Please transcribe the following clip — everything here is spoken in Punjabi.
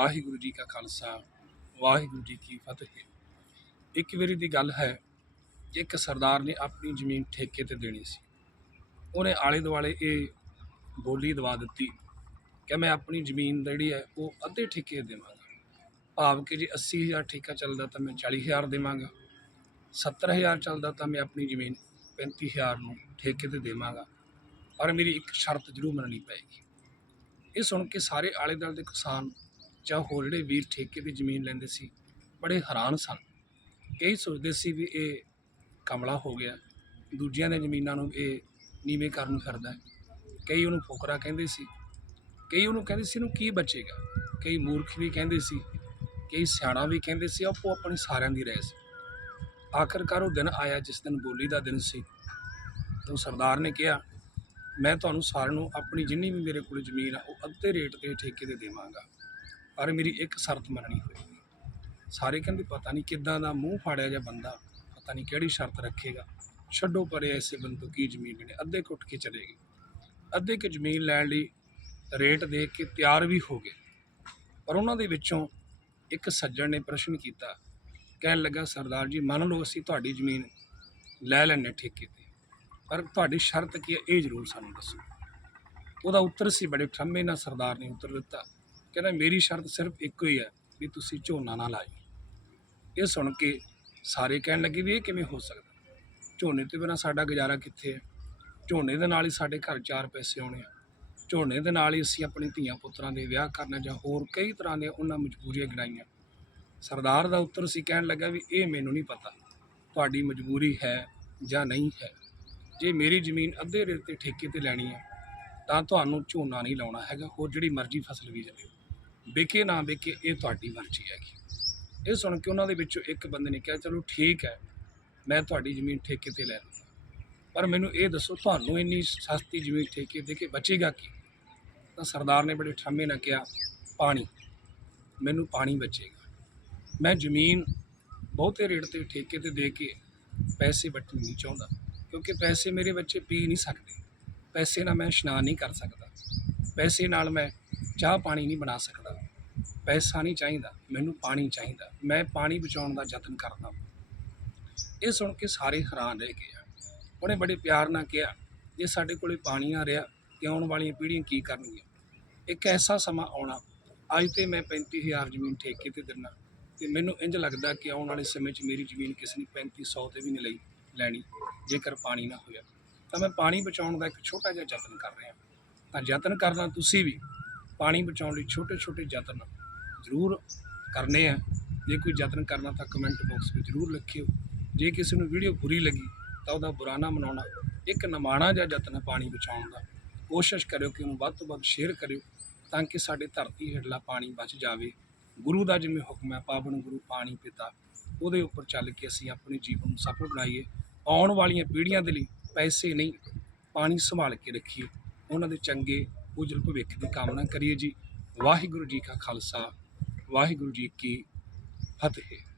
ਵਾਹਿਗੁਰੂ ਜੀ ਕਾ ਖਾਲਸਾ, ਵਾਹਿਗੁਰੂ ਜੀ ਕੀ ਫਤਿਹ। ਇੱਕ ਵਾਰੀ ਦੀ ਗੱਲ ਹੈ, ਇੱਕ ਸਰਦਾਰ ਨੇ ਆਪਣੀ ਜ਼ਮੀਨ ਠੇਕੇ ਤੇ ਦੇਣੀ ਸੀ। ਉਹਨੇ ਆਲੇ ਦੁਆਲੇ ਇਹ ਬੋਲੀ ਦਵਾ ਦਿੱਤੀ ਕਿ ਮੈਂ ਆਪਣੀ ਜ਼ਮੀਨ ਜਿਹੜੀ ਹੈ, ਉਹ ਅੱਧੇ ਠੇਕੇ ਦੇਵਾਂਗਾ। ਭਾਵ ਕਿ ਜੇ 80000 ਠੇਕਾ ਚੱਲਦਾ ਤਾਂ ਮੈਂ 40000 ਦੇਵਾਂਗਾ। 70000 ਚੱਲਦਾ ਤਾਂ ਮੈਂ ਆਪਣੀ ਜ਼ਮੀਨ 35000 ਨੂੰ ਠੇਕੇ ਤੇ ਦੇਵਾਂਗਾ। ਪਰ ਮੇਰੀ ਇੱਕ ਸ਼ਰਤ ਜ਼ਰੂਰ ਮੰਨਣੀ ਪਏਗੀ। ਇਹ ਸੁਣ ਕੇ ਸਾਰੇ ਆਲੇ ਦੁਆਲੇ ਦੇ ਕਿਸਾਨ ਜਾਂ ਹੋਰ ਜਿਹੜੇ ਵੀਰ ਠੇਕੇ 'ਤੇ ਜ਼ਮੀਨ ਲੈਂਦੇ ਸੀ, ਬੜੇ ਹੈਰਾਨ ਸਨ। ਕਈ ਸੋਚਦੇ ਸੀ ਵੀ ਇਹ ਕਮਲਾ ਹੋ ਗਿਆ। ਦੂਜਿਆਂ ਦੀਆਂ ਜ਼ਮੀਨਾਂ ਨੂੰ ਇਹ ਨੀਵੇਂ ਕਰਨ ਨੂੰ ਫਿਰਦਾ ਹੈ। ਕਈ ਉਹਨੂੰ ਫੋਕਰਾ ਕਹਿੰਦੇ ਸੀ। ਕਈ ਉਹਨੂੰ ਕਹਿੰਦੇ ਸੀ, ਇਹਨੂੰ ਕੀ ਬਚੇਗਾ? ਕਈ ਮੂਰਖ ਵੀ ਕਹਿੰਦੇ ਸੀ। ਕਈ ਸਿਆਣਾ ਵੀ ਕਹਿੰਦੇ ਸੀ, ਆਪੋ ਆਪਣੀ ਸਾਰਿਆਂ ਦੀ ਰਹਿ ਸੀ। ਆਖਰਕਾਰ ਉਹ ਦਿਨ ਆਇਆ ਜਿਸ ਦਿਨ ਬੋਲੀ ਦਾ ਦਿਨ ਸੀ। ਤਾਂ ਸਰਦਾਰ ਨੇ ਕਿਹਾ, ਮੈਂ ਤੁਹਾਨੂੰ ਸਾਰਿਆਂ ਨੂੰ ਆਪਣੀ ਜਿੰਨੀ ਵੀ ਮੇਰੇ ਕੋਲ ਜ਼ਮੀਨ ਆ, ਉਹ ਅੱਧੇ ਰੇਟ ਤੇ ਠੇਕੇ ਤੇ ਦੇਵਾਂਗਾ। ਪਰ ਮੇਰੀ ਇੱਕ ਸ਼ਰਤ ਮੰਨਣੀ ਹੋਏਗੀ ਸਾਰੇ ਕਹਿੰਦੇ ਪਤਾ ਨਹੀਂ ਕਿੱਦਾਂ ਦਾ ਮੂੰਹ ਫਾੜਿਆ ਜਾਂ ਬੰਦਾ, ਪਤਾ ਨਹੀਂ ਕਿਹੜੀ ਸ਼ਰਤ ਰੱਖੇਗਾ। ਛੱਡੋ ਪਰੇ ਐਸੇ ਬੰਦੋ ਕੀ ਜ਼ਮੀਨ ਲੈਣੇ, ਅੱਧੇ ਕੁੱਟ ਕੇ ਚਲੇਗੀ ਅੱਧੇ ਕਿ ਜ਼ਮੀਨ ਲੈਣ ਲਈ ਰੇਟ ਦੇ ਕੇ ਤਿਆਰ ਵੀ ਹੋ ਗਏ। ਪਰ ਉਹਨਾਂ ਦੇ ਵਿੱਚੋਂ ਇੱਕ ਸੱਜਣ ਨੇ ਪ੍ਰਸ਼ਨ ਕੀਤਾ, ਕਹਿਣ ਲੱਗਾ, ਸਰਦਾਰ ਜੀ, ਮੰਨ ਲਓ ਅਸੀਂ ਤੁਹਾਡੀ ਜ਼ਮੀਨ ਲੈ ਲੈਣੇ ਠੇਕੇ ਤੇ, ਪਰ ਤੁਹਾਡੀ ਸ਼ਰਤ ਕੀ ਹੈ? ਇਹ ਜ਼ਰੂਰ ਸਾਨੂੰ ਦੱਸੋ। ਉਹਦਾ ਉੱਤਰ ਸੀ ਬੜੇ ਠੰਮੇ ਨਾਲ ਸਰਦਾਰ ਨੇ ਉੱਤਰ ਦਿੱਤਾ। ਕਹਿੰਦਾ, ਮੇਰੀ ਸ਼ਰਤ ਸਿਰਫ ਇੱਕੋ ਹੀ ਹੈ ਵੀ ਤੁਸੀਂ ਝੋਨਾ ਨਾ ਲਾਇਓ। ਇਹ ਸੁਣ ਕੇ ਸਾਰੇ ਕਹਿਣ ਲੱਗੇ ਵੀ ਇਹ ਕਿਵੇਂ ਹੋ ਸਕਦਾ? ਝੋਨੇ ਤੋਂ ਬਿਨਾਂ ਸਾਡਾ ਗੁਜ਼ਾਰਾ ਕਿੱਥੇ ਹੈ? ਝੋਨੇ ਦੇ ਨਾਲ ਹੀ ਸਾਡੇ ਘਰ ਚਾਰ ਪੈਸੇ ਆਉਣੇ ਆ। ਝੋਨੇ ਦੇ ਨਾਲ ਹੀ ਅਸੀਂ ਆਪਣੀ ਧੀਆਂ ਪੁੱਤਰਾਂ ਦੇ ਵਿਆਹ ਕਰਨਾ ਜਾਂ ਹੋਰ ਕਈ ਤਰ੍ਹਾਂ ਦੀਆਂ ਉਹਨਾਂ ਮਜਬੂਰੀਆਂ ਗਿਣਾਈਆਂ। ਸਰਦਾਰ ਦਾ ਉੱਤਰ ਸੀ ਕਹਿਣ ਲੱਗਾ ਵੀ ਇਹ ਮੈਨੂੰ ਨਹੀਂ ਪਤਾ, ਤੁਹਾਡੀ ਮਜਬੂਰੀ ਹੈ ਜਾਂ ਨਹੀਂ ਹੈ। ਜੇ ਮੇਰੀ ਜ਼ਮੀਨ ਅੱਧੇ ਰੇਟ ਤੇ ਠੇਕੇ ਤੇ ਲੈਣੀ ਹੈ, ਤਾਂ ਤੁਹਾਨੂੰ ਝੋਨਾ ਨਹੀਂ ਲਾਉਣਾ ਹੈਗਾ, ਹੋਰ ਜਿਹੜੀ ਮਰਜ਼ੀ ਫਸਲ ਬੀਜ ਲਿਓ। ਵਿਕੇ ਨਾ ਵਿਕੇ ਇਹ ਤੁਹਾਡੀ ਮਰਜ਼ੀ ਹੈਗੀ। ਇਹ ਸੁਣ ਕੇ ਉਹਨਾਂ ਦੇ ਵਿੱਚੋਂ ਇੱਕ ਬੰਦੇ ਨੇ ਕਿਹਾ, ਚਲੋ ਠੀਕ ਹੈ, ਮੈਂ ਤੁਹਾਡੀ ਜ਼ਮੀਨ ਠੇਕੇ ਤੇ ਲੈ ਲਵਾਂਗਾ ਪਰ ਮੈਨੂੰ ਇਹ ਦੱਸੋ, ਤੁਹਾਨੂੰ ਇੰਨੀ ਸਸਤੀ ਜ਼ਮੀਨ ਠੇਕੇ ਦੇ ਕੇ ਬਚੇਗਾ ਕੀ? ਤਾਂ ਸਰਦਾਰ ਨੇ ਬੜੇ ਠੰਮੇ ਨਾਲ ਕਿਹਾ, ਪਾਣੀ, ਮੈਨੂੰ ਪਾਣੀ ਬਚੇਗਾ। ਮੈਂ ਜ਼ਮੀਨ ਬਹੁਤੇ ਰੇਟ ਤੇ ਠੇਕੇ ਤੇ ਦੇ ਕੇ ਪੈਸੇ ਵੱਟਣ ਨਹੀਂ ਚਾਹੁੰਦਾ, ਕਿਉਂਕਿ ਪੈਸੇ ਮੇਰੇ ਬੱਚੇ ਪੀ ਨਹੀਂ ਸਕਦੇ। ਪੈਸੇ ਨਾਲ ਮੈਂ ਇਸ਼ਨਾਨ ਨਹੀਂ ਕਰ ਸਕਦਾ। ਪੈਸੇ ਨਾਲ ਮੈਂ ਚਾਹ ਪਾਣੀ ਨਹੀਂ ਬਣਾ ਸਕਦਾ। ਪੈਸਾ ਨਹੀਂ ਚਾਹੀਦਾ, ਮੈਨੂੰ ਪਾਣੀ ਚਾਹੀਦਾ, ਮੈਂ ਪਾਣੀ ਬਚਾਉਣ ਦਾ ਯਤਨ ਕਰਦਾ ਇਹ ਸੁਣ ਕੇ ਸਾਰੇ ਹੈਰਾਨ ਰਹਿ ਗਏ ਆ। ਉਹਨੇ ਬੜੇ ਪਿਆਰ ਨਾਲ ਕਿਹਾ, ਜੇ ਸਾਡੇ ਕੋਲੇ ਪਾਣੀ ਆ ਰਿਹਾ, ਤੇ ਆਉਣ ਵਾਲੀਆਂ ਪੀੜ੍ਹੀਆਂ ਕੀ ਕਰਨਗੀਆਂ? ਇੱਕ ਐਸਾ ਸਮਾਂ ਆਉਣਾ, ਅੱਜ ਤੇ ਮੈਂ 35000 ਜ਼ਮੀਨ ਠੇਕੇ ਤੇ ਦਿੰਨਾ, ਤੇ ਮੈਨੂੰ ਇੰਜ ਲੱਗਦਾ ਕਿ ਆਉਣ ਵਾਲੇ ਸਮੇਂ 'ਚ ਮੇਰੀ ਜ਼ਮੀਨ ਕਿਸੇ ਨੇ 3500 ਤੇ ਵੀ ਨਹੀਂ ਲਈ, ਲੈਣੀ, ਜੇਕਰ ਪਾਣੀ ਨਾ ਹੋਇਆ। ਤਾਂ ਮੈਂ ਪਾਣੀ ਬਚਾਉਣ ਦਾ ਇੱਕ ਛੋਟਾ ਜਿਹਾ ਯਤਨ ਕਰ ਰਿਹਾ। ਤਾਂ ਯਤਨ ਕਰਨਾ ਤੁਸੀਂ ਵੀ, ਪਾਣੀ ਬਚਾਉਣ ਲਈ ਛੋਟੇ ਛੋਟੇ ਯਤਨ ਜ਼ਰੂਰ ਕਰਨੇ ਆ। ਜੇ ਕੋਈ ਯਤਨ ਕਰਨਾ ਤਾਂ ਕਮੈਂਟ ਬਾਕਸ ਵਿੱਚ ਜ਼ਰੂਰ ਲਿਖਿਓ। ਜੇ ਕਿਸੇ ਨੂੰ ਵੀਡੀਓ ਬੁਰੀ ਲੱਗੀ ਤਾਂ ਉਹਦਾ ਬੁਰਾਨਾ ਮਨਾਉਣਾ। ਇੱਕ ਨਮਾਣਾ ਜਿਹਾ ਯਤਨ ਹੈ ਪਾਣੀ ਬਚਾਉਣ ਦਾ। ਕੋਸ਼ਿਸ਼ ਕਰਿਓ ਕਿ ਉਹਨੂੰ ਵੱਧ ਤੋਂ ਵੱਧ ਸ਼ੇਅਰ ਕਰਿਓ ਤਾਂ ਕਿ ਸਾਡੇ ਧਰਤੀ ਹੇਠਲਾ ਪਾਣੀ ਬਚ ਜਾਵੇ। ਗੁਰੂ ਦਾ ਜਿਵੇਂ ਹੁਕਮ ਹੈ, ਪਾਵਨ ਗੁਰੂ ਪਾਣੀ ਪਿਤਾ, ਉਹਦੇ ਉੱਪਰ ਚੱਲ ਕੇ ਅਸੀਂ ਆਪਣੇ ਜੀਵਨ ਨੂੰ ਸਫਲ ਬਣਾਈਏ। ਆਉਣ ਵਾਲੀਆਂ ਪੀੜ੍ਹੀਆਂ ਦੇ ਲਈ ਪੈਸੇ ਨਹੀਂ, ਪਾਣੀ ਸੰਭਾਲ ਕੇ ਰੱਖੀਏ। ਉਹਨਾਂ ਦੇ ਚੰਗੇ, ਉਜਲ ਭਵਿੱਖ ਦੀ ਕਾਮਨਾ ਕਰੀਏ ਜੀ। ਵਾਹਿਗੁਰੂ ਜੀ ਕਾ ਖਾਲਸਾ। ਵਾਹਿਗੁਰੂ ਜੀ ਕੀ ਫਤਿਹ।